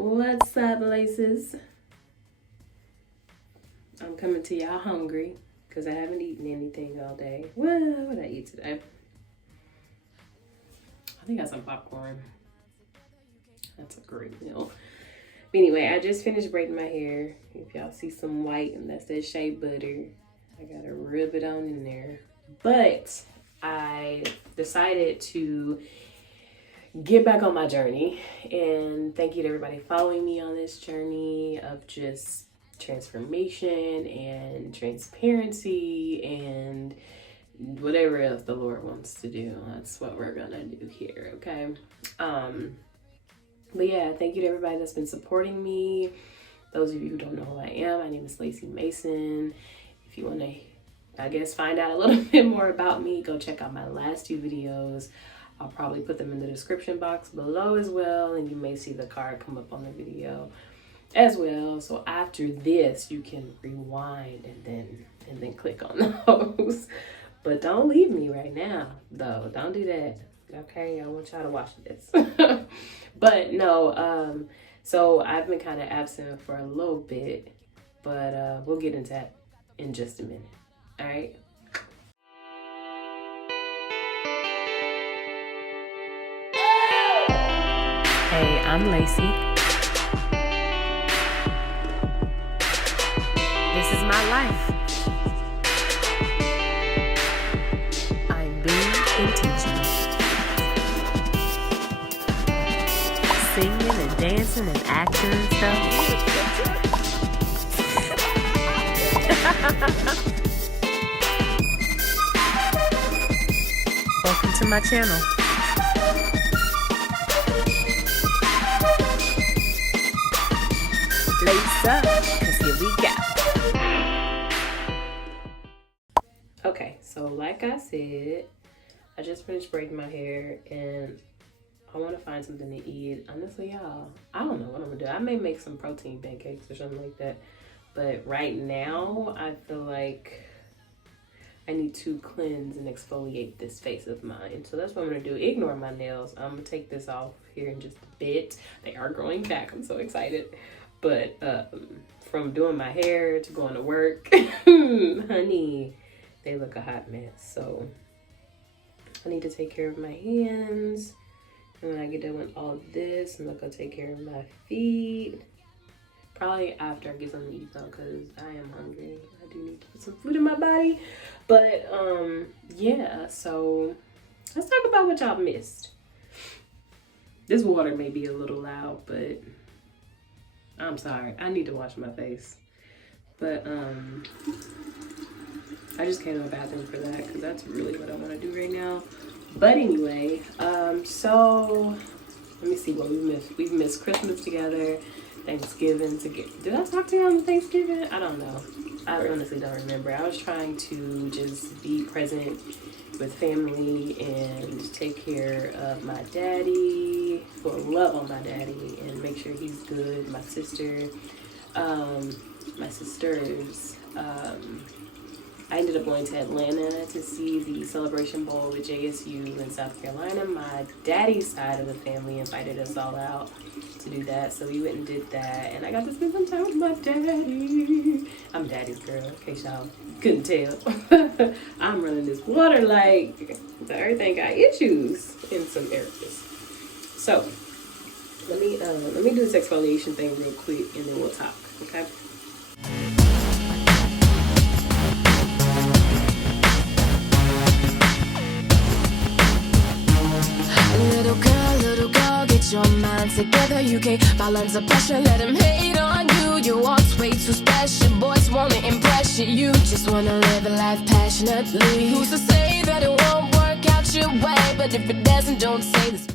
What's up, laces? I'm coming to y'all hungry because I haven't eaten anything all day. What did I eat today? I think I got some popcorn. That's a great meal. But anyway, I just finished braiding my hair. If y'all see some white, and that's that shea butter. I gotta rub it on in there. But I decided to get back on my journey, and thank you to everybody following me on this journey of just transformation and transparency and whatever else the Lord wants to do. That's what we're gonna do here, okay? But yeah, thank you to everybody that's been supporting me. Those of you who don't know who I am, my name is Lacey Mason. If you want to, I guess, find out a little bit more about me, go check out my last two videos. I'll probably put them in the description box below as well, and you may see the card come up on the video as well. So after this, you can rewind and then click on those. But don't leave me right now, though. Don't do that. Okay, I want y'all to watch this. But no, so I've been kind of absent for a little bit, but we'll get into that in just a minute. All right. Hey, I'm Lacey. This is my life. I'm being and teaching. Singing and dancing and acting and stuff. Welcome to my channel. Lace up, cause here we go. Okay, so like I said, I just finished braiding my hair and I want to find something to eat. Honestly, y'all, I don't know what I'm gonna do. I may make some protein pancakes or something like that. But right now, I feel like I need to cleanse and exfoliate this face of mine. So that's what I'm gonna do. Ignore my nails. I'm gonna take this off here in just a bit. They are growing back. I'm so excited. But from doing my hair to going to work, honey, they look a hot mess. So I need to take care of my hands. And when I get done with all this, I'm gonna take care of my feet. Probably after I get something to eat though, because I am hungry. I do need to put some food in my body. But yeah, so let's talk about what y'all missed. This water may be a little loud, but I'm sorry. I need to wash my face. But I just came to the bathroom for that because that's really what I want to do right now. But anyway, so let me see what we missed. We've missed Christmas together, Thanksgiving together. Did I talk to you on Thanksgiving? I don't know. I honestly don't remember. I was trying to just be present with family and take care of my daddy, or love on my daddy, and make sure he's good. My sister, my sisters. I ended up going to Atlanta to see the Celebration Bowl with JSU in South Carolina. My daddy's side of the family invited us all out to do that, so we went and did that, and I got to spend some time with my daddy. I'm daddy's girl, in case y'all couldn't tell. I'm running this water like everything got issues in some areas. So let me do this exfoliation thing real quick, and then we'll talk. Okay. Little girl, get your mind together. You can't fall under pressure, let him hate on you. You walk's way too special. Boys wanna impress you. You just wanna live a life passionately. Who's to say that it won't work out your way? But if it doesn't, don't say this.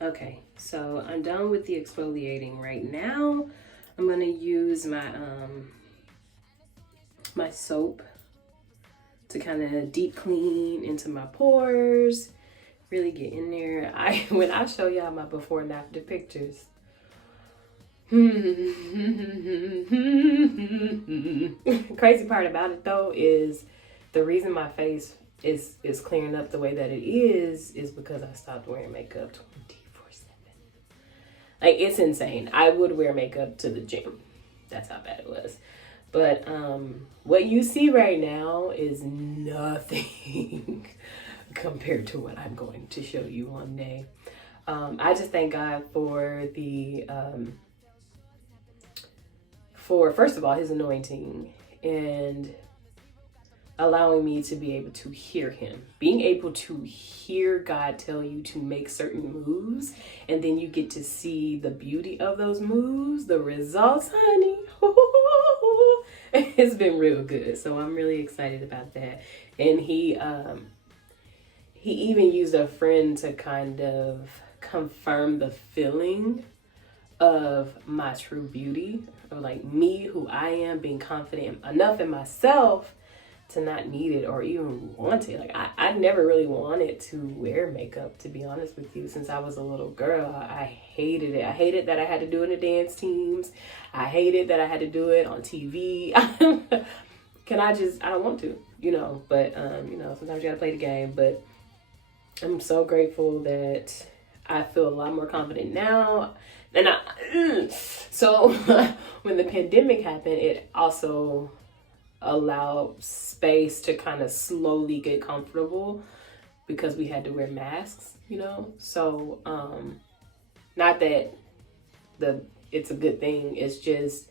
Okay, so I'm done with the exfoliating right now. I'm gonna use my my soap to kind of deep clean into my pores. Really get in there. When I show y'all my before and after pictures, crazy part about it though is the reason my face is clearing up the way that it is because I stopped wearing makeup 24/7. Like, it's insane. I would wear makeup to the gym. That's how bad it was. But what you see right now is nothing compared to what I'm going to show you one day. I just thank God for first of all, his anointing and allowing me to be able to hear him, being able to hear God tell you to make certain moves, and then you get to see the beauty of those moves, the results, honey. It's been real good. So I'm really excited about that. And he even used a friend to kind of confirm the feeling of my true beauty, or like me, who I am, being confident enough in myself to not need it or even want it. Like, I never really wanted to wear makeup, to be honest with you. Since I was a little girl, I hated it. I hated that I had to do it in the dance teams. I hated that I had to do it on TV. I don't want to, but sometimes you gotta play the game. But I'm so grateful that I feel a lot more confident now. And so when the pandemic happened, it also allowed space to kind of slowly get comfortable because we had to wear masks, So not that it's a good thing. It's just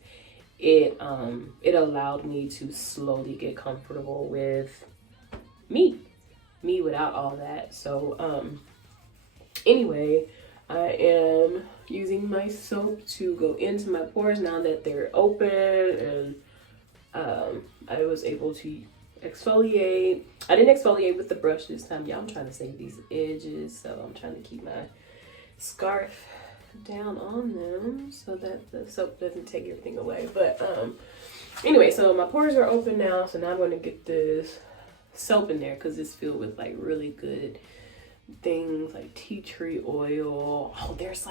it allowed me to slowly get comfortable with me without all that. So anyway, I am using my soap to go into my pores now that they're open, and I was able to exfoliate. I didn't exfoliate with the brush this time. Y'all, I'm trying to save these edges, so I'm trying to keep my scarf down on them so that the soap doesn't take everything away. But anyway, so my pores are open now, so now I'm going to get this soap in there because it's filled with like really good things like tea tree oil. Oh, there's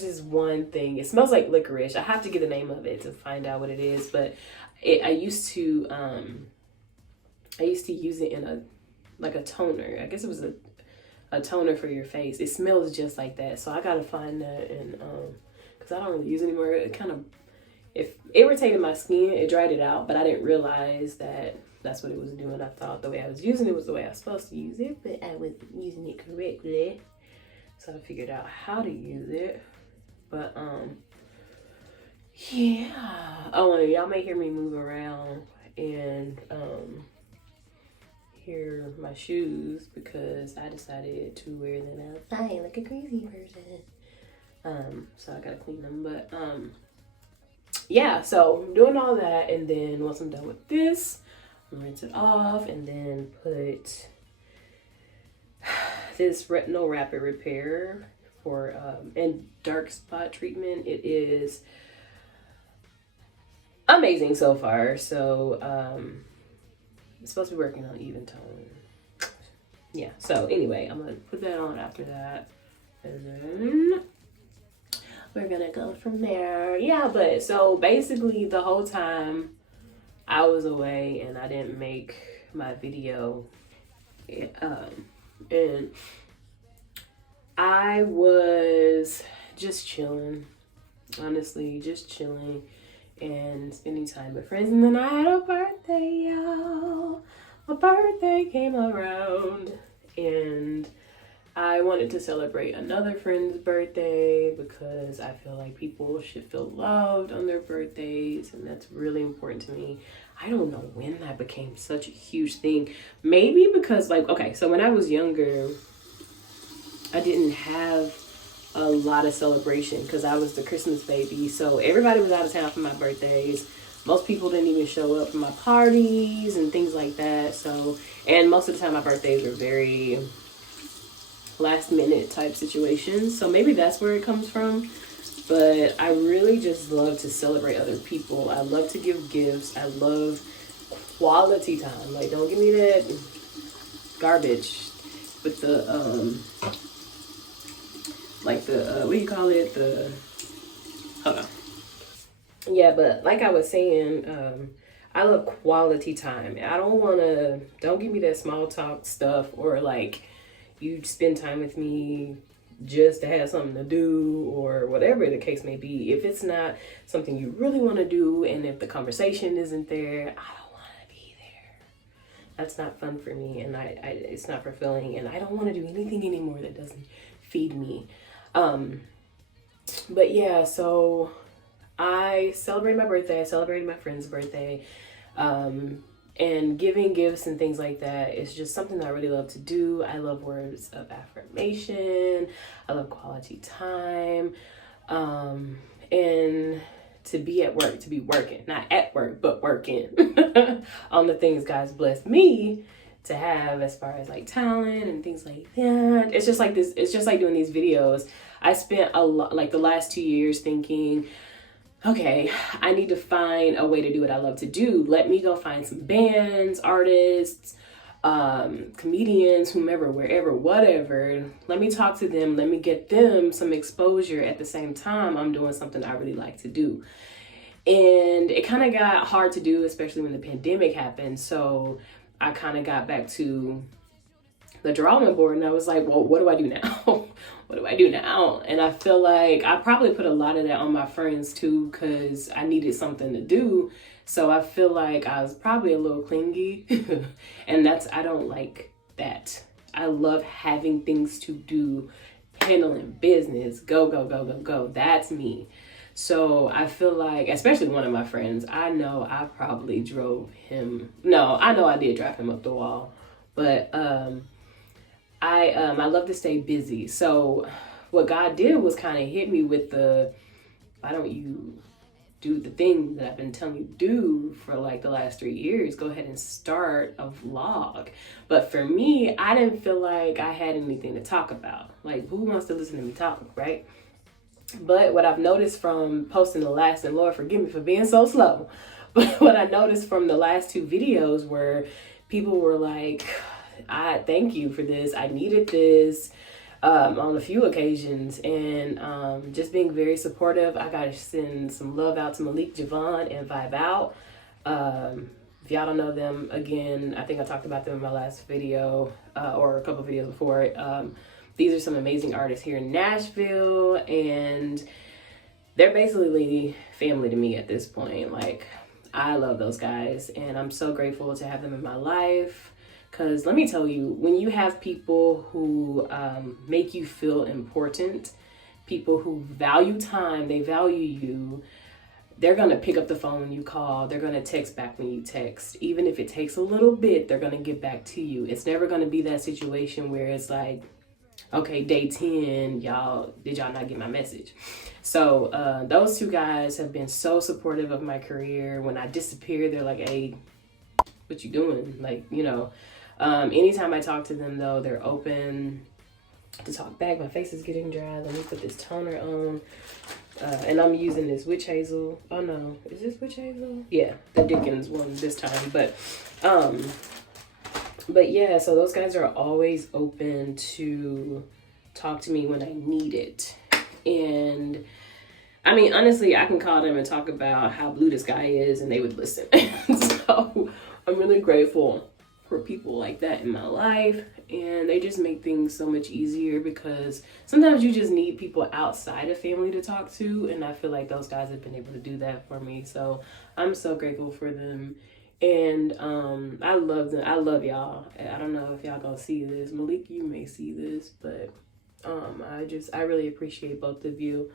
this one thing. It smells like licorice. I have to get the name of it to find out what it is, but I used to use it in a toner. I guess it was a toner for your face. It smells just like that. So I gotta find that, and because I don't really use it anymore. It irritated my skin. It dried it out, but I didn't realize that that's what it was doing. I thought the way I was using it was the way I was supposed to use it, but I wasn't using it correctly. So I figured out how to use it. But yeah. Oh, and y'all may hear me move around and hear my shoes because I decided to wear them outside like a crazy person. So I gotta clean them. But yeah, so I'm doing all that, and then once I'm done with this, rinse it off, and then put this retinol rapid repair for and dark spot treatment. It is amazing so far. So it's supposed to be working on even tone. Yeah, so anyway, I'm gonna put that on after that, and then we're gonna go from there. Yeah, but so basically the whole time I was away and I didn't make my video, and I was just chilling, honestly, just chilling and spending time with friends. And then I had a birthday, y'all. My birthday came around, and I wanted to celebrate another friend's birthday because I feel like people should feel loved on their birthdays, and that's really important to me. I don't know when that became such a huge thing. Maybe because, so when I was younger, I didn't have a lot of celebration because I was the Christmas baby. So everybody was out of town for my birthdays. Most people didn't even show up for my parties and things like that. So, and most of the time my birthdays were very last minute type situations. So maybe that's where it comes from. But I really just love to celebrate other people. I love to give gifts. I love quality time. Like, don't give me that garbage with the what do you call it? Hold on. Yeah, but like I was saying, I love quality time. Don't give me that small talk stuff, or like you spend time with me just to have something to do or whatever the case may be. If it's not something you really want to do, and if the conversation isn't there, I don't want to be there. That's not fun for me, and it's not fulfilling, and I don't want to do anything anymore that doesn't feed me. But yeah, so I celebrated my birthday. I celebrated my friend's birthday. And giving gifts and things like that is just something that I really love to do. I love words of affirmation. I love quality time. And to be at work, to be working, not at work, but working on the things God's blessed me to have as far as like talent and things like that. It's just like this. It's just like doing these videos. I spent a lot, like the last 2 years thinking, okay, I need to find a way to do what I love to do. Let me go find some bands, artists, comedians, whomever, wherever, whatever. Let me talk to them. Let me get them some exposure at the same time I'm doing something I really like to do. And it kind of got hard to do, especially when the pandemic happened. So I kind of got back to the drawing board, and I was like, well, what do I do now? What do I do now? And I feel like I probably put a lot of that on my friends too, because I needed something to do. So I feel like I was probably a little clingy and I don't like that. I love having things to do, handling business, go. That's me. So I feel like, especially one of my friends, I know I probably drove him. No, I know I did drive him up the wall, but, I love to stay busy. So what God did was kind of hit me with why don't you do the thing that I've been telling you to do for like the last 3 years? Go ahead and start a vlog. But for me, I didn't feel like I had anything to talk about. Like, who wants to listen to me talk, right? But what I've noticed from posting the last, and Lord forgive me for being so slow, but what I noticed from the last 2 videos were people were like, I thank you for this. I needed this on a few occasions, and just being very supportive. I got to send some love out to Malik, Javon, and Vibe Out. If y'all don't know them, again, I think I talked about them in my last video or a couple videos before. These are some amazing artists here in Nashville, and they're basically family to me at this point. Like, I love those guys, and I'm so grateful to have them in my life. Because let me tell you, when you have people who make you feel important, people who value time, they value you, they're going to pick up the phone when you call. They're going to text back when you text. Even if it takes a little bit, they're going to get back to you. It's never going to be that situation where it's like, okay, day 10, did y'all not get my message? So those 2 guys have been so supportive of my career. When I disappear, they're like, hey, what you doing? Like, you know. Anytime I talk to them, though, they're open to talk back. My face is getting dry. Let me put this toner on. And I'm using this witch hazel. Oh, no. Is this witch hazel? Yeah, the Dickens one this time. But yeah, so those guys are always open to talk to me when I need it. And, I mean, honestly, I can call them and talk about how blue the sky is, and they would listen. So I'm really grateful for people like that in my life, and they just make things so much easier, because sometimes you just need people outside of family to talk to, and I feel like those guys have been able to do that for me. So I'm so grateful for them, and I love them. I love y'all. I don't know if y'all gonna see this. Malik, you may see this, but I really appreciate both of you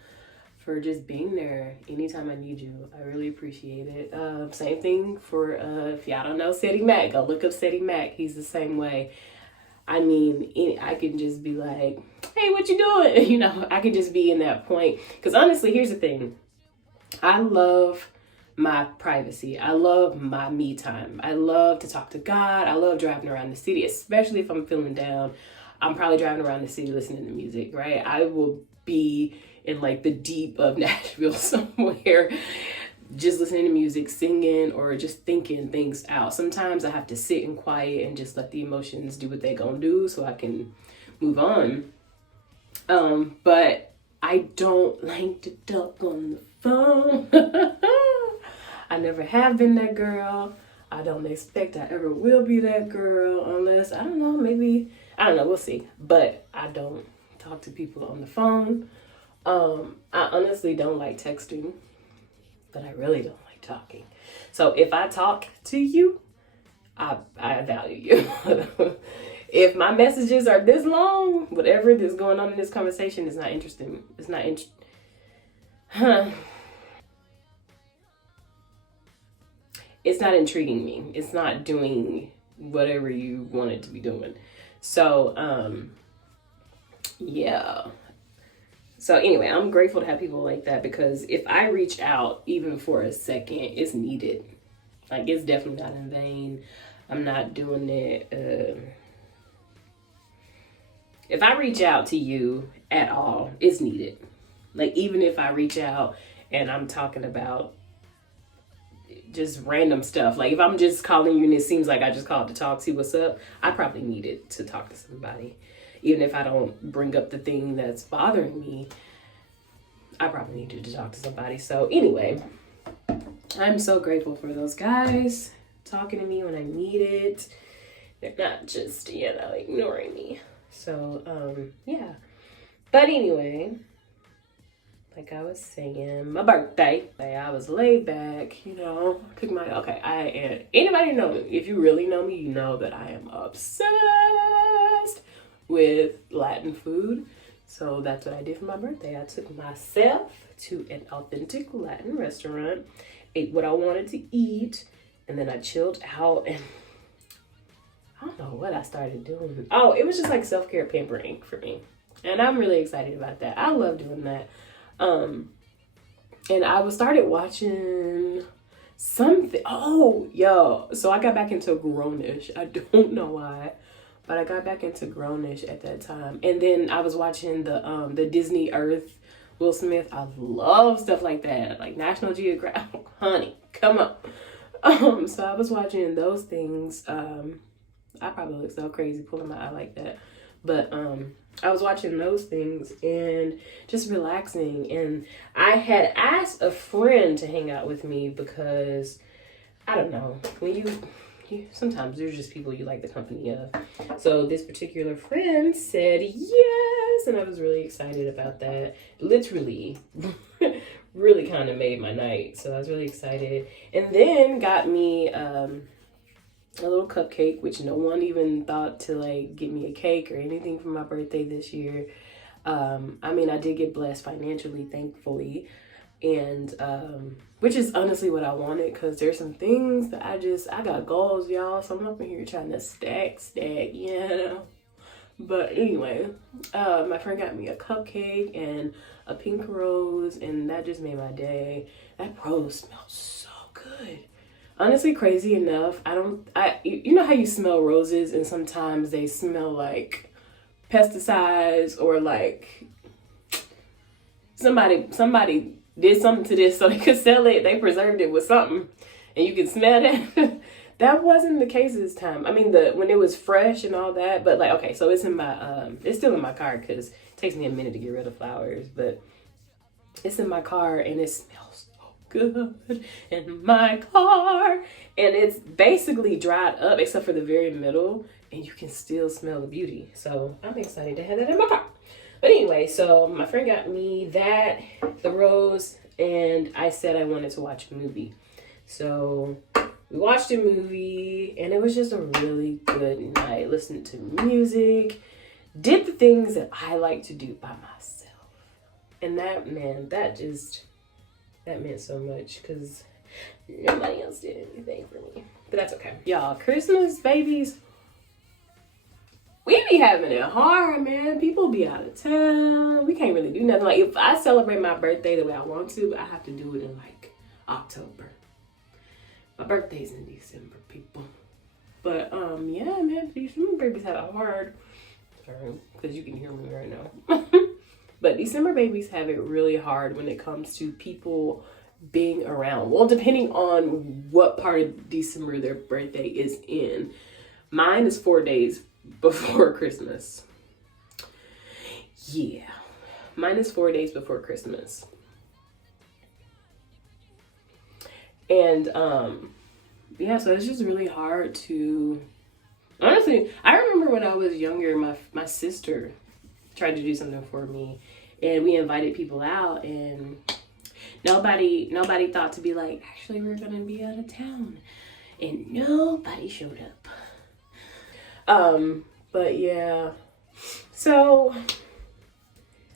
for just being there anytime I need you. I really appreciate it. Same thing for, if y'all don't know Seti Mac, go look up Seti Mac. He's the same way. I mean, I can just be like, hey, what you doing? You know, I could just be in that point. Because honestly, here's the thing. I love my privacy. I love my me time. I love to talk to God. I love driving around the city, especially if I'm feeling down. I'm probably driving around the city listening to music, right? I will be in like the deep of Nashville somewhere, just listening to music, singing, or just thinking things out. Sometimes I have to sit in quiet and just let the emotions do what they gonna do so I can move on. But I don't like to talk on the phone. I never have been that girl. I don't expect I ever will be that girl unless, I don't know, maybe, I don't know, we'll see. But I don't talk to people on the phone. I honestly don't like texting, but I really don't like talking. So if I talk to you, I value you. If my messages are this long, whatever is going on in this conversation is not interesting. It's not it's not intriguing me. It's not doing whatever you want it to be doing. So, yeah. So anyway, I'm grateful to have people like that, because if I reach out even for a second, it's needed. Like, it's definitely not in vain. I'm not doing it. If I reach out to you at all, it's needed. Like, even if I reach out and I'm talking about just random stuff, like if I'm just calling you and it seems like I just called to talk, see what's up, I probably needed to talk to somebody. Even if I don't bring up the thing that's bothering me, I probably needed to talk to somebody. So anyway, I'm so grateful for those guys talking to me when I need it. They're not just, ignoring me. So, yeah. But anyway, like I was saying, my birthday, I was laid back, cook anybody know me, if you really know me, you know that I am obsessed with Latin food. So that's what I did for my birthday. I took myself to an authentic Latin restaurant, ate what I wanted to eat, and then I chilled out, and I don't know what I started doing. Oh, it was just like self-care pampering for me. And I'm really excited about that. I love doing that. And I started watching something. Oh, yo. So I got back into Grownish. I don't know why, but I got back into Grownish at that time. And then I was watching the Disney Earth, Will Smith. I love stuff like that. Like National Geographic. Honey, come on. So I was watching those things. I probably look so crazy pulling my eye like that. But I was watching those things and just relaxing. And I had asked a friend to hang out with me because, I don't know, when you sometimes there's just people you like the company of. So this particular friend said yes, and I was really excited about that. Literally, really kind of made my night. So I was really excited. And then got me a little cupcake, which no one even thought to like get me a cake or anything for my birthday this year. I did get blessed financially, thankfully, and which is honestly what I wanted, because there's some things that I got goals, y'all, so I'm up in here trying to stack, but anyway, my friend got me a cupcake and a pink rose, and that just made my day. That rose smells so good. Honestly, crazy enough, you know how you smell roses and sometimes they smell like pesticides, or like somebody did something to this so they could sell it. They preserved it with something and you can smell that. That wasn't the case this time. I mean, when it was fresh and all that, but like, okay, so it's in my, it's still in my car because it takes me a minute to get rid of flowers, but it's in my car and it smells good in my car, and it's basically dried up except for the very middle, and you can still smell the beauty. So I'm excited to have that in my car. But anyway, so my friend got me that, the rose, and I said I wanted to watch a movie. So we watched a movie, and it was just a really good night. Listened to music, did the things that I like to do by myself, and that meant so much, because nobody else did anything for me. But that's okay. Y'all, Christmas babies, we be having it hard, man. People be out of town. We can't really do nothing. Like, if I celebrate my birthday the way I want to, I have to do it in like October. My birthday's in December, people. But yeah, man, December babies have it hard. Sorry, because you can hear me right now. But December babies have it really hard when it comes to people being around. Well, depending on what part of December their birthday is in. Mine is 4 days before Christmas. Yeah. Mine is 4 days before Christmas. And yeah, so it's just really hard to, honestly, I remember when I was younger, my sister tried to do something for me, and we invited people out, and nobody thought to be like, actually, we're gonna be out of town, and nobody showed up. But yeah, so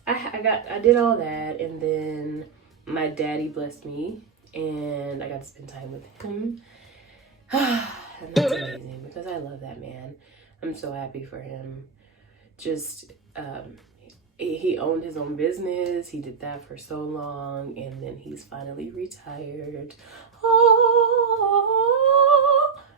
I did all that, and then my daddy blessed me, and I got to spend time with him. And that's amazing because I love that man. I'm so happy for him. Just he owned his own business. He did that for so long, and then he's finally retired. Oh,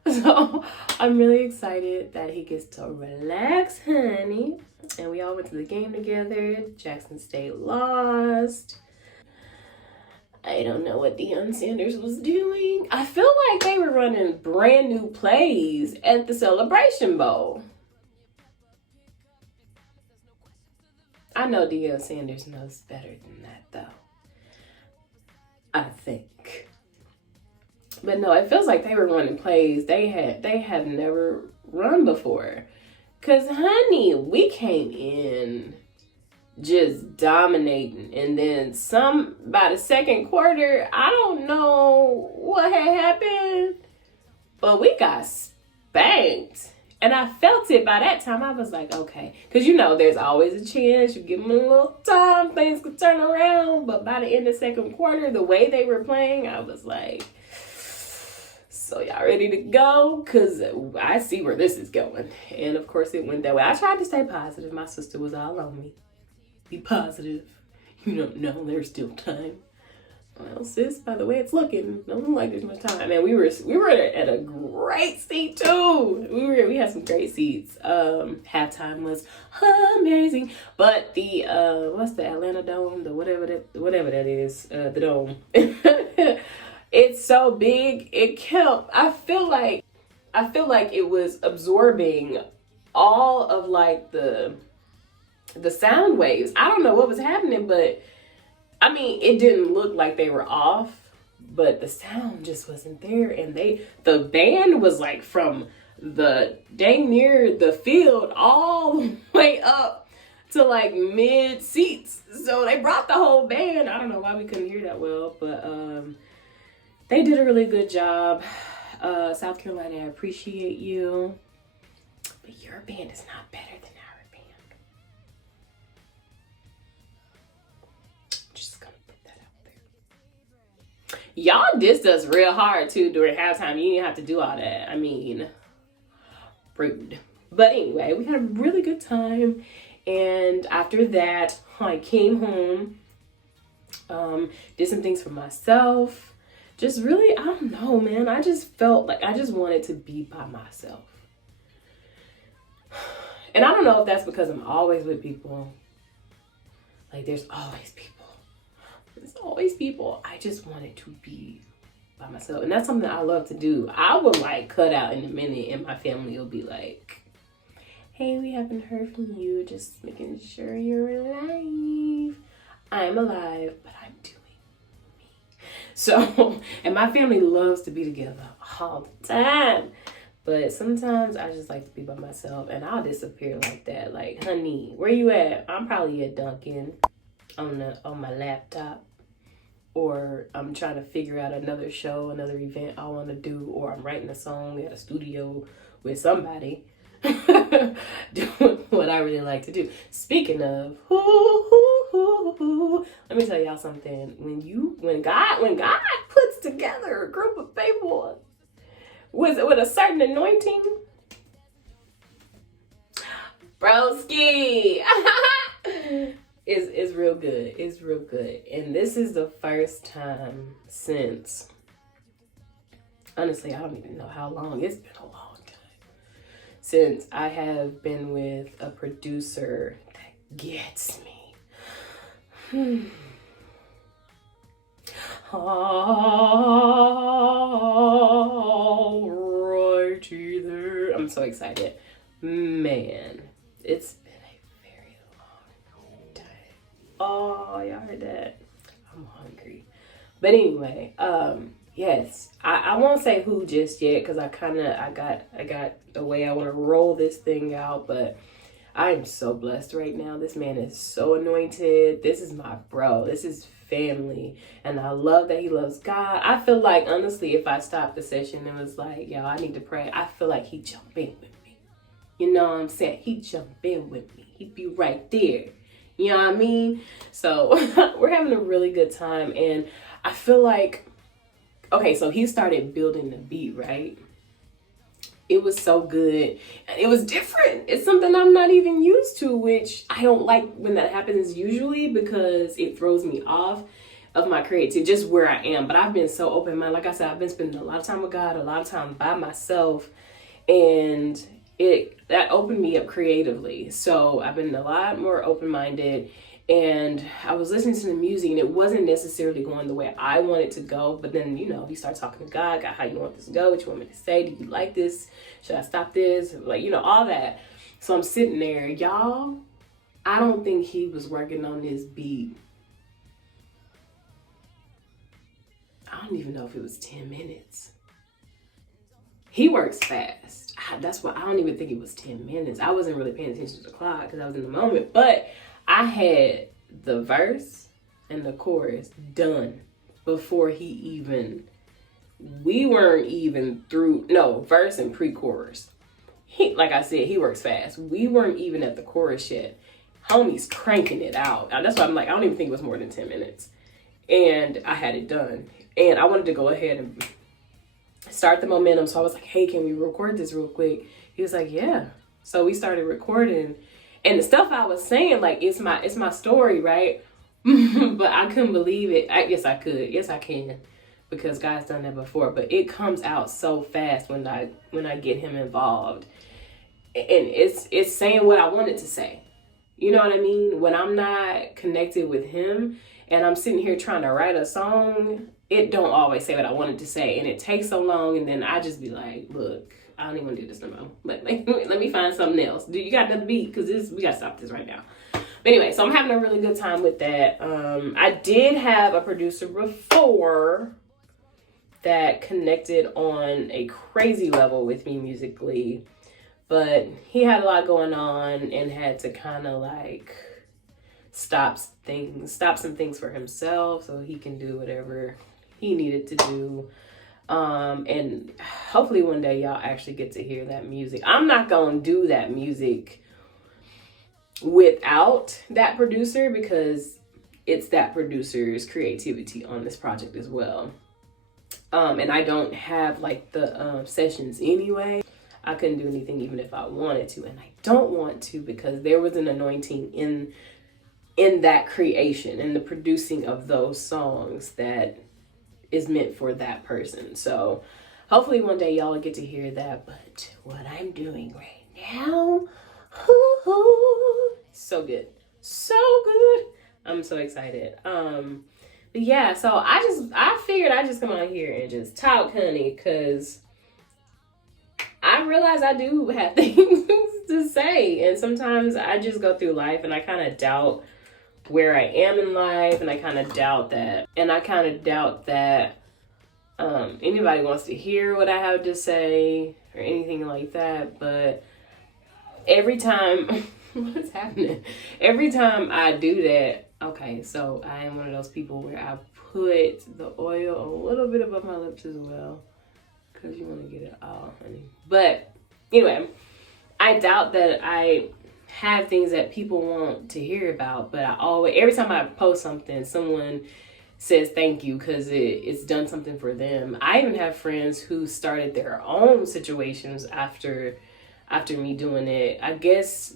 so I'm really excited that he gets to relax, honey. And we all went to the game together. Jackson State lost. I don't know what Deion Sanders was doing. I feel like they were running brand new plays at the Celebration Bowl. I know Deion Sanders knows better than that, though. I think. But no, it feels like they were running plays they had never run before. Cause honey, we came in just dominating, and then by the second quarter, I don't know what had happened, but we got spanked. And I felt it by that time. I was like, okay. Because, there's always a chance. You give them a little time, things could turn around. But by the end of the second quarter, the way they were playing, I was like, so y'all ready to go? Because I see where this is going. And, of course, it went that way. I tried to stay positive. My sister was all on me. Be positive. You don't know. There's still time. Well, sis, by the way it's looking, don't look like there's much time. Man, we were at a great seat too. We had some great seats. Halftime was amazing, but the what's the Atlanta Dome, the whatever that is, the dome. It's so big. I feel like it was absorbing all of like the sound waves. I don't know what was happening, but I mean, it didn't look like they were off, but the sound just wasn't there. And the band was like from the dang near the field all the way up to like mid seats. So they brought the whole band. I don't know why we couldn't hear that well, but they did a really good job. South Carolina, I appreciate you, but your band is not better than our band. Y'all dissed us real hard too during halftime. You didn't have to do all that. I mean, rude. But anyway, we had a really good time. And after that, I came home, did some things for myself. Just really, I don't know, man. I just felt like I just wanted to be by myself. And I don't know if that's because I'm always with people. Like, there's always people. There's always people. I just wanted to be by myself. And that's something I love to do. I will like cut out in a minute and my family will be like, hey, we haven't heard from you. Just making sure you're alive. I'm alive, but I'm doing me. So, and my family loves to be together all the time. But sometimes I just like to be by myself and I'll disappear like that. Like, honey, where you at? I'm probably at Dunkin' on my laptop. Or I'm trying to figure out another show, another event I want to do, or I'm writing a song at a studio with somebody. Doing what I really like to do. Speaking of, let me tell y'all something. When God puts together a group of people with a certain anointing, broski. Is real good. It's real good. And this is the first time since, honestly, I don't even know how long. It's been a long time since I have been with a producer that gets me. Alrighty there. I'm so excited. Man, it's oh, y'all heard that? I'm hungry. But anyway, yes, I won't say who just yet because I got the way I want to roll this thing out. But I'm so blessed right now. This man is so anointed. This is my bro. This is family. And I love that he loves God. I feel like, honestly, if I stopped the session and was like, yo, I need to pray, I feel like he'd jump in with me. You know what I'm saying? He'd jump in with me. He'd be right there. You know what I mean? So we're having a really good time. And I feel like, okay, so he started building the beat, right? It was so good. It was different. It's something I'm not even used to, which I don't like when that happens usually because it throws me off of my creativity, just where I am. But I've been so open-minded. Like I said, I've been spending a lot of time with God, a lot of time by myself, and that opened me up creatively. So I've been a lot more open-minded, and I was listening to the music and it wasn't necessarily going the way I wanted to go. But then, you know, you start talking to God, how you want this to go, what you want me to say, do you like this? Should I stop this? Like, you know, all that. So I'm sitting there, y'all, I don't think he was working on this beat. I don't even know if it was 10 minutes. He works fast. That's why I don't even think it was 10 minutes. I wasn't really paying attention to the clock because I was in the moment. But I had the verse and the chorus done before we weren't even through, no, verse and pre-chorus. Like I said, he works fast. We weren't even at the chorus yet. Homie's cranking it out. That's why I'm like, I don't even think it was more than 10 minutes. And I had it done. And I wanted to go ahead and start the momentum. So I was like, hey, can we record this real quick? He was like, yeah. So we started recording. And the stuff I was saying, like, it's my story, right? But I couldn't believe it. Yes, I could. Yes, I can. Because God's done that before. But it comes out so fast when I get him involved. And it's saying what I want it to say. You know what I mean? When I'm not connected with him and I'm sitting here trying to write a song, it don't always say what I want it to say. And it takes so long. And then I just be like, look, I don't even want to do this no more. But let me find something else. Do you got another beat? Because we got to stop this right now. But anyway, so I'm having a really good time with that. I did have a producer before that connected on a crazy level with me musically. But he had a lot going on and had to kind of like stop some things for himself so he can do whatever he needed to do. And hopefully one day y'all actually get to hear that music. I'm not gonna do that music without that producer because it's that producer's creativity on this project as well. And I don't have like the sessions anyway. I couldn't do anything even if I wanted to, and I don't want to because there was an anointing in that creation and the producing of those songs that is meant for that person. So hopefully one day y'all will get to hear that. But what I'm doing right now, so good. I'm so excited. But yeah, so I figured I'd just come on here and just talk, honey, because I realize I do have things to say. And sometimes I just go through life and I kind of doubt where I am in life, and I kind of doubt that anybody wants to hear what I have to say or anything like that. But every time what is happening? Every time I do that, okay, so I am one of those people where I put the oil a little bit above my lips as well, because you want to get it all, honey. But anyway, I doubt that I have things that people want to hear about, but every time I post something, someone says thank you because it's done something for them. I even have friends who started their own situations after me doing it. I guess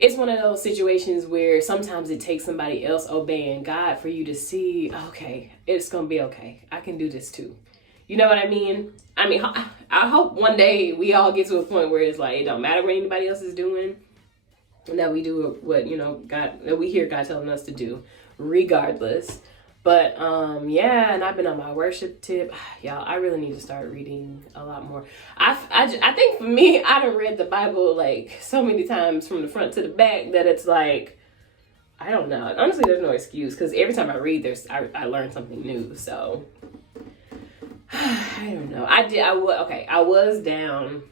it's one of those situations where sometimes it takes somebody else obeying God for you to see, okay, it's gonna be okay. I can do this too. You know what I mean? I hope one day we all get to a point where it's like, it don't matter what anybody else is doing, and that we do what, that we hear God telling us to do, regardless. But yeah, and I've been on my worship tip. Y'all, I really need to start reading a lot more. I think for me, I done read the Bible like so many times from the front to the back that it's like, I don't know. Honestly, there's no excuse because every time I read, I learn something new. So I don't know. I was down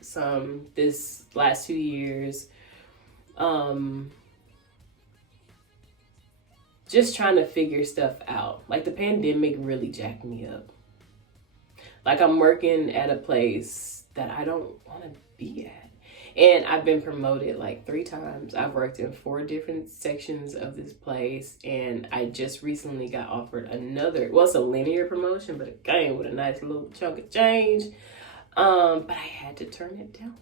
some this last 2 years. Just trying to figure stuff out. Like, the pandemic really jacked me up. Like, I'm working at a place that I don't want to be at. And I've been promoted like 3 times. I've worked in 4 different sections of this place. And I just recently got offered another, well, it's a linear promotion, but again, with a nice little chunk of change. But I had to turn it down.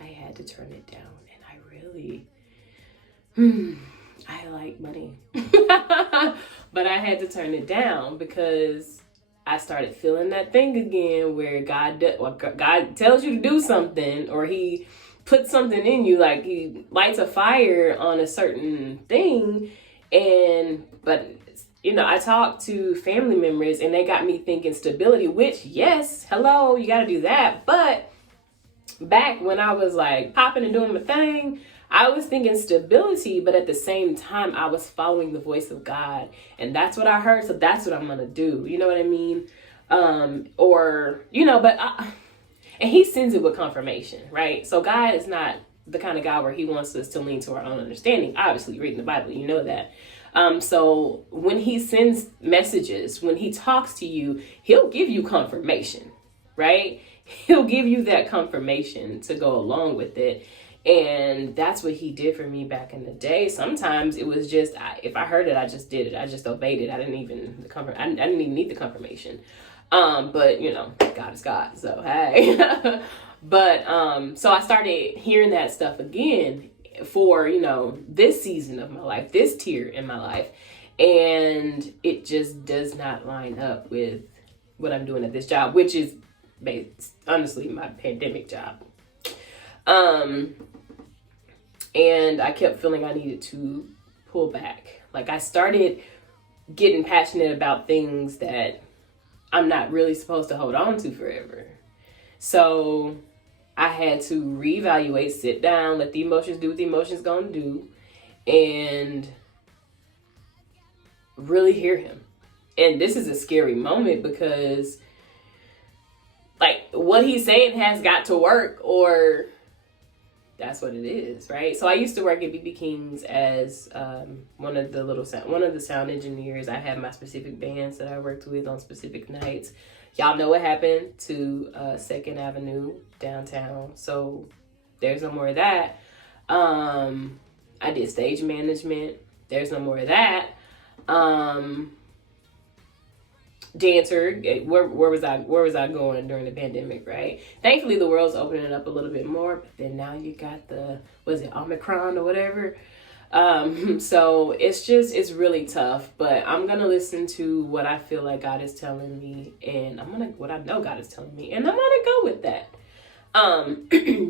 And I really, I like money. But I had to turn it down because I started feeling that thing again where God tells you to do something, or he puts something in you, like he lights a fire on a certain thing. But I talked to family members and they got me thinking stability, which, yes, hello, you got to do that. But back when I was like popping and doing my thing, I was thinking stability, but at the same time, I was following the voice of God. And that's what I heard, so that's what I'm going to do. You know what I mean? And he sends it with confirmation, right? So God is not the kind of God where he wants us to lean to our own understanding. Obviously, reading the Bible, you know that. So when he sends messages, when he talks to you, he'll give you confirmation, right? He'll give you that confirmation to go along with it. And that's what he did for me back in the day. Sometimes it was just, if I heard it, I just did it. I just obeyed it. I didn't even need the confirmation. But God is God. So, hey. But, so I started hearing that stuff again for, this season of my life, this tier in my life. And it just does not line up with what I'm doing at this job, which is honestly my pandemic job. And I kept feeling I needed to pull back. Like, I started getting passionate about things that I'm not really supposed to hold on to forever. So I had to reevaluate, sit down, let the emotions do what the emotions gonna do, and really hear him. And this is a scary moment because, like, what he's saying has got to work, or that's what it is, right? So I used to work at BB King's as one of the sound engineers. I had my specific bands that I worked with on specific nights. Y'all know what happened to 2nd Avenue downtown, so there's no more of that. I did stage management. There's no more of that. Dancer, where was I going during the pandemic, right? Thankfully the world's opening up a little bit more, but then now you got Omicron or whatever. So it's really tough, but I'm gonna listen to what I feel like God is telling me, and what I know God is telling me, and I'm gonna go with that.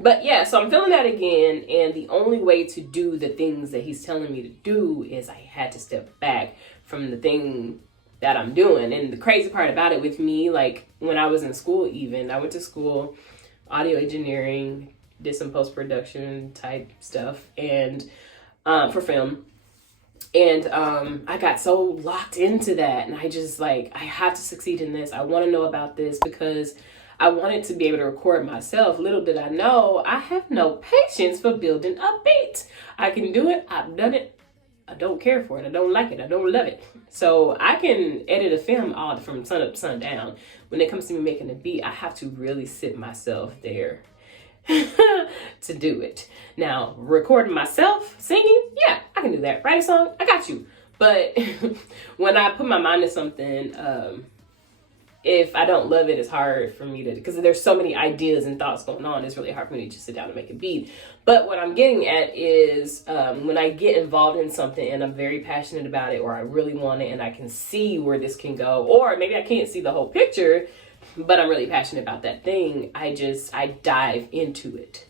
But yeah, so I'm feeling that again, and the only way to do the things that he's telling me to do is I had to step back from the thing that I'm doing. And the crazy part about it with me, like when I was in school, even I went to school, audio engineering, did some post-production type stuff, and for film. And I got so locked into that, and I just I have to succeed in this. I want to know about this because I wanted to be able to record myself. Little did I know, I have no patience for building a beat. I can do it. I've done it. I don't care for it. I don't like it. I don't love it. So I can edit a film all from sun up to sundown. When it comes to me making a beat, I have to really sit myself there to do it. Now, recording myself, singing, yeah, I can do that. Write a song, I got you. But when I put my mind to something, if I don't love it, it's hard for me to, because there's so many ideas and thoughts going on, it's really hard for me to just sit down and make a beat. But what I'm getting at is when I get involved in something and I'm very passionate about it, or I really want it and I can see where this can go, or maybe I can't see the whole picture, but I'm really passionate about that thing, I dive into it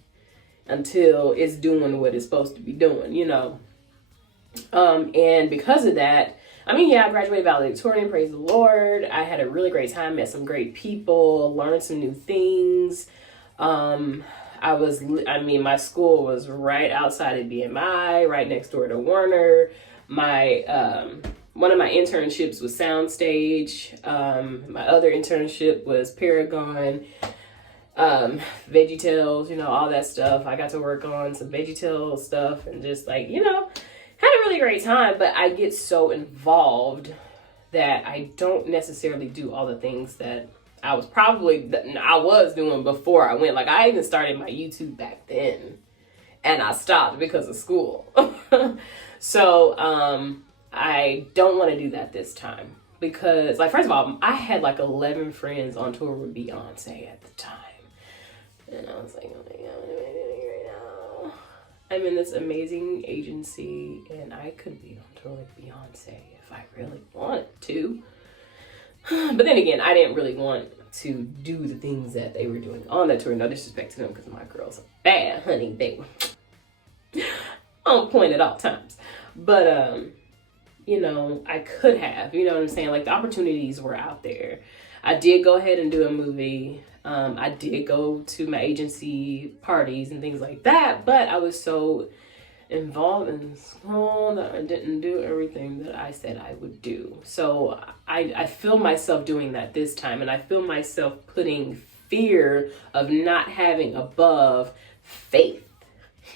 until it's doing what it's supposed to be doing, and because of that, I graduated valedictorian, praise the Lord. I had a really great time, met some great people, learned some new things. My school was right outside of BMI, right next door to Warner. One of my internships was Soundstage. My other internship was Paragon. VeggieTales, you know, all that stuff. I got to work on some VeggieTales stuff and just like, you know, had a really great time. But I get so involved that I don't necessarily do all the things that I was doing before I went. Like, I even started my YouTube back then and I stopped because of school. So I don't want to do that this time because, like, first of all, I had like 11 friends on tour with Beyonce at the time. And I was like, oh my God, what am I doing right now? I'm in this amazing agency and I could be on tour with Beyonce if I really wanted to. But then again, I didn't really want to do the things that they were doing on that tour. No disrespect to them because my girls are bad, honey. They were on point at all times. But, you know, I could have, you know what I'm saying? Like, the opportunities were out there. I did go ahead and do a movie. I did go to my agency parties and things like that, but I was so involved in school that I didn't do everything that I said I would do. So I feel myself doing that this time, and I feel myself putting fear of not having above faith.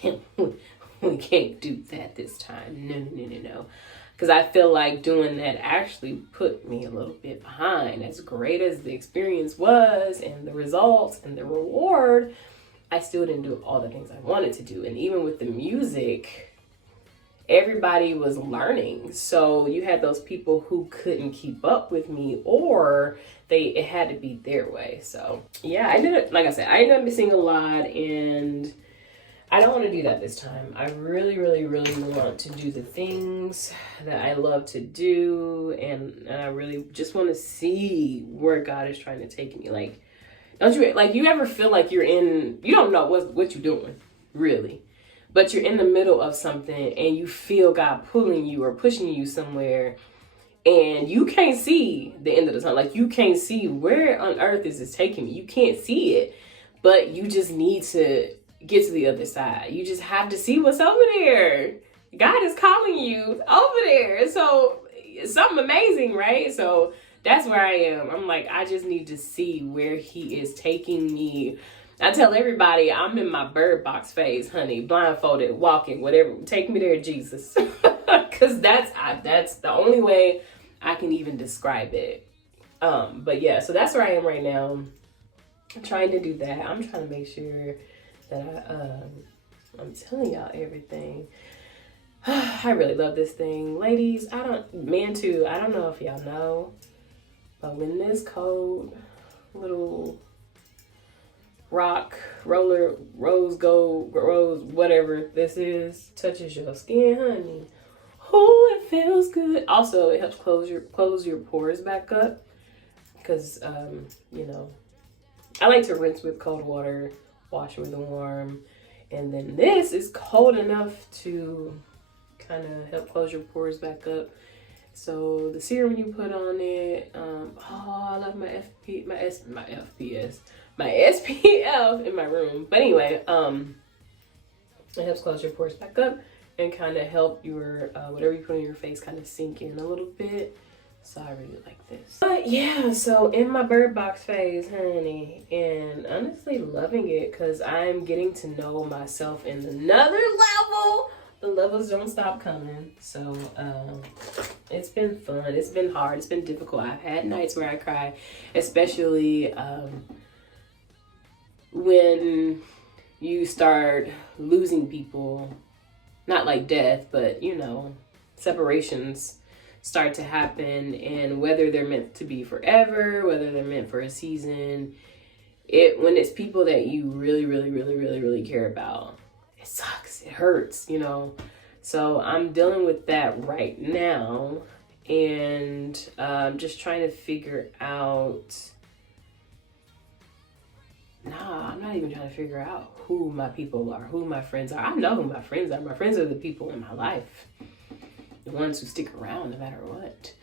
We can't do that this time. No. Because I feel like doing that actually put me a little bit behind. As great as the experience was and the results and the reward, I still didn't do all the things I wanted to do. And even with the music, everybody was learning. So you had those people who couldn't keep up with me, or it had to be their way. So yeah, I ended up missing a lot, and I don't want to do that this time. I really, really, really want to do the things that I love to do, and I really just want to see where God is trying to take me. Like, don't you, like, you ever feel like you don't know what you're doing, really, but you're in the middle of something and you feel God pulling you or pushing you somewhere, and you can't see the end of the tunnel. Like, you can't see where on earth is this taking me. You can't see it, but you just need to get to the other side. You just have to see what's over there. God is calling you over there. So it's something amazing, right? So that's where I am. I'm like, I just need to see where he is taking me. I tell everybody I'm in my bird box phase, honey, blindfolded, walking, whatever. Take me there, Jesus. Because that's the only way I can even describe it. But yeah, so that's where I am right now. I'm trying to do that. I'm trying to make sure that I'm telling y'all everything. I really love this thing. Ladies, men too, I don't know if y'all know, but when this cold little rock, roller, rose gold, rose, whatever this is, touches your skin, honey, oh, it feels good. Also, it helps close your pores back up, because, you know, I like to rinse with cold water, wash with warm, and then this is cold enough to kind of help close your pores back up. So the serum you put on it, I love my SPF in my room. But anyway, it helps close your pores back up and kind of help your whatever you put on your face kind of sink in a little bit. So I really like this. But yeah, so in my bird box phase, honey, and honestly loving it, because I'm getting to know myself in another level. The levels don't stop coming. So it's been fun. It's been hard. It's been difficult. I've had nights where I cry, especially when you start losing people. Not like death, but, you know, separations start to happen, and whether they're meant to be forever, whether they're meant for a season, when it's people that you really, really, really, really, really care about, it sucks. It hurts, you know. So I'm dealing with that right now, and just trying to figure out. I'm not even trying to figure out who my people are, who my friends are. I know who my friends are. My friends are the people in my life. The ones who stick around no matter what.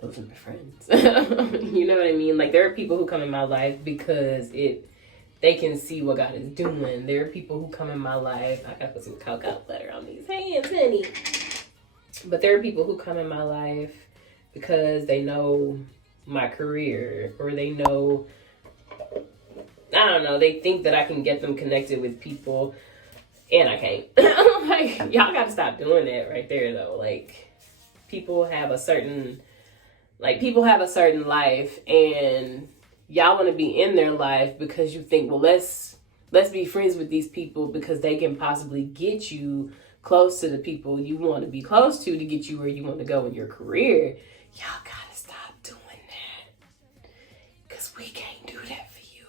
Those are my friends. You know what I mean? Like, there are people who come in my life because they can see what God is doing. There are people who come in my life. I gotta put some cocoa butter on these hands, honey. But there are people who come in my life because they know my career, or they know I don't know, they think that I can get them connected with people, and I can't. Like, y'all gotta stop doing that right there, though. Like, people have a certain life, and y'all want to be in their life because you think, well, let's be friends with these people because they can possibly get you close to the people you want to be close to get you where you want to go in your career. Y'all gotta stop doing that, because we can't do that for you.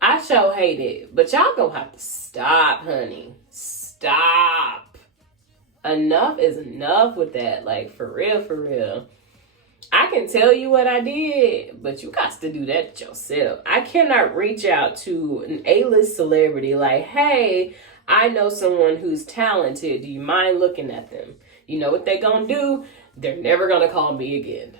I sure hate it, but y'all gonna have to stop, honey. Stop. Enough is enough with that. Like, for real, for real. I can tell you what I did, but you got to do that yourself. I cannot reach out to an A-list celebrity like, hey, I know someone who's talented. Do you mind looking at them? You know what they gonna do? They're never gonna call me again.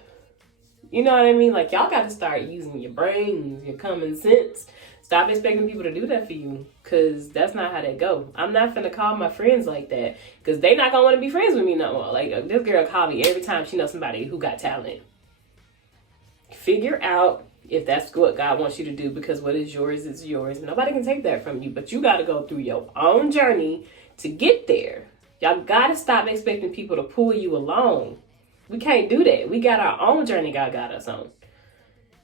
You know what I mean? Like, y'all got to start using your brains, your common sense. Stop expecting people to do that for you, because that's not how that go. I'm not finna call my friends like that, because they not gonna want to be friends with me no more. Like, this girl call me every time she knows somebody who got talent. Figure out if that's what God wants you to do, because what is yours is yours. Nobody can take that from you, but you got to go through your own journey to get there. Y'all got to stop expecting people to pull you along. We can't do that. We got our own journey God got us on.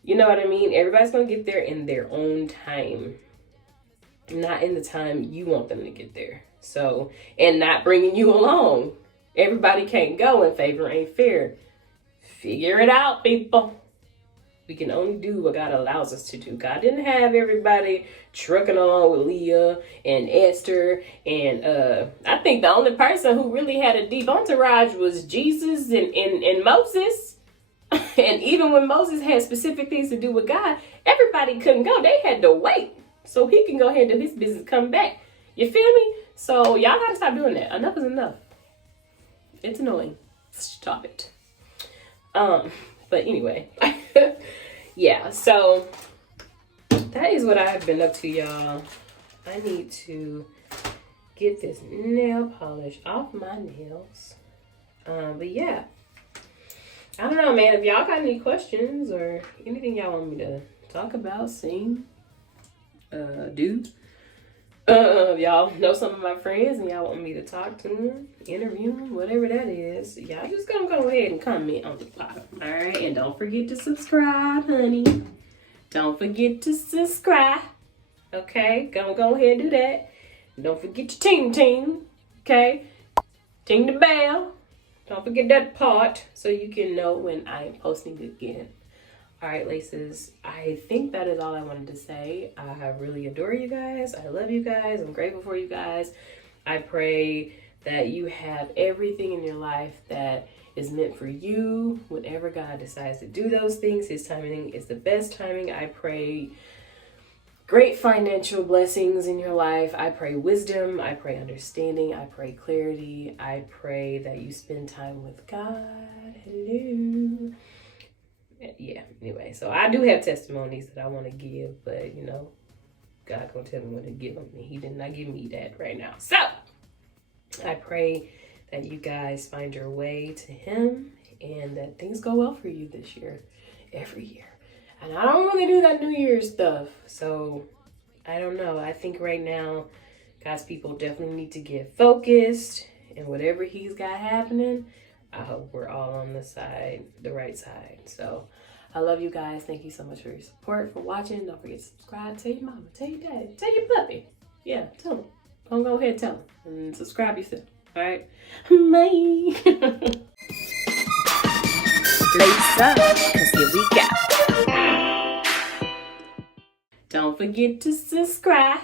You know what I mean? Everybody's going to get there in their own time. Not in the time you want them to get there. So, and not bringing you along. Everybody can't go, and favor ain't fair. Figure it out, people. We can only do what God allows us to do. God didn't have everybody trucking along with Leah and Esther. And I think the only person who really had a deep entourage was Jesus and Moses. And even when Moses had specific things to do with God, everybody couldn't go. They had to wait so he can go ahead and do his business, come back. You feel me? So y'all gotta stop doing that. Enough is enough. It's annoying. Stop it. But anyway, yeah, so that is what I've been up to, y'all. I need to get this nail polish off my nails. But yeah, I don't know, man. If y'all got any questions or anything y'all want me to talk about, sing, do, y'all know some of my friends and y'all want me to talk to them, interview them, whatever that is, y'all just gonna go ahead and comment on the bottom. All right, and don't forget to subscribe, honey. Don't forget to subscribe. Okay, go ahead and do that. Don't forget to ting. Okay, ting the bell. Don't forget that part so you can know when I am posting again. All right, laces, I think that is all I wanted to say. I really adore you guys. I love you guys. I'm grateful for you guys. I pray that you have everything in your life that is meant for you. Whenever God decides to do those things, his timing is the best timing. I pray great financial blessings in your life. I pray wisdom. I pray understanding. I pray clarity. I pray that you spend time with God. Hello. Yeah, anyway, so I do have testimonies that I want to give, but you know, God gonna tell me when to give them, and he did not give me that right now. So I pray that you guys find your way to him and that things go well for you this year, every year. And I don't really do that New Year's stuff, so I don't know. I think right now God's people definitely need to get focused, and whatever he's got happening, I hope we're all on the right side. So I love you guys. Thank you so much for your support, for watching. Don't forget to subscribe. Tell your mama, tell your daddy, tell your puppy. Yeah, tell them. Don't go ahead and tell them. And subscribe yourself. All right? Bye. Lace up, because here we go. Don't forget to subscribe.